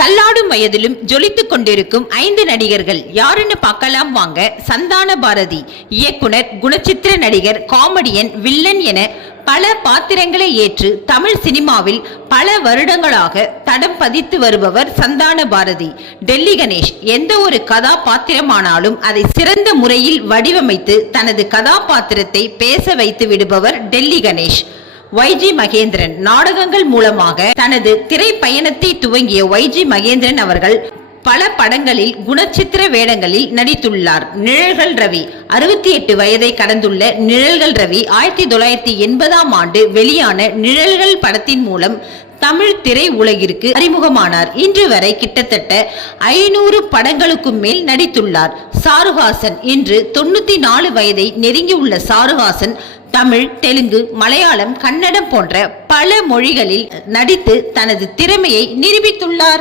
தள்ளாடும் வயதிலும் ஜொலித்துக் கொண்டிருக்கும் 5 நடிகர்கள் யாருன்னு பார்க்கலாம் வாங்க. சந்தான பாரதி இயக்குனர், குணச்சித்திர நடிகர், காமெடியன், வில்லன் என பல பாத்திரங்களை ஏற்று தமிழ் சினிமாவில் பல வருடங்களாக தடம் பதித்து வருபவர் சந்தான பாரதி. டெல்லி கணேஷ் எந்த ஒரு கதாபாத்திரமானாலும் அதை சிறந்த முறையில் வடிவமைத்து தனது கதாபாத்திரத்தை பேச வைத்து விடுபவர் டெல்லி கணேஷ். YG மகேந்திரன் நாடகங்கள் மூலமாக தனது திரை பயணத்தை துவங்கிய YG மகேந்திரன் அவர்கள் பல படங்களில் குணச்சித்திர வேடங்களில் நடித்துள்ளார். நிழல்கள் ரவி 68 வயதை கடந்துள்ள நிழல்கள் ரவி 1980ஆம் ஆண்டு வெளியான நிழல்கள் படத்தின் மூலம் தமிழ் திரை உலகிற்கு அறிமுகமானார். இன்று வரை கிட்டத்தட்ட 500 படங்களுக்கும் மேல் நடித்துள்ளார். சாருஹாசன் இன்று 94 வயதை நெருங்கியுள்ள சாருஹாசன் தமிழ், தெலுங்கு, மலையாளம், கன்னடம் போன்ற பல மொழிகளில் நடித்து தனது திறமையை நிரூபித்துள்ளார்.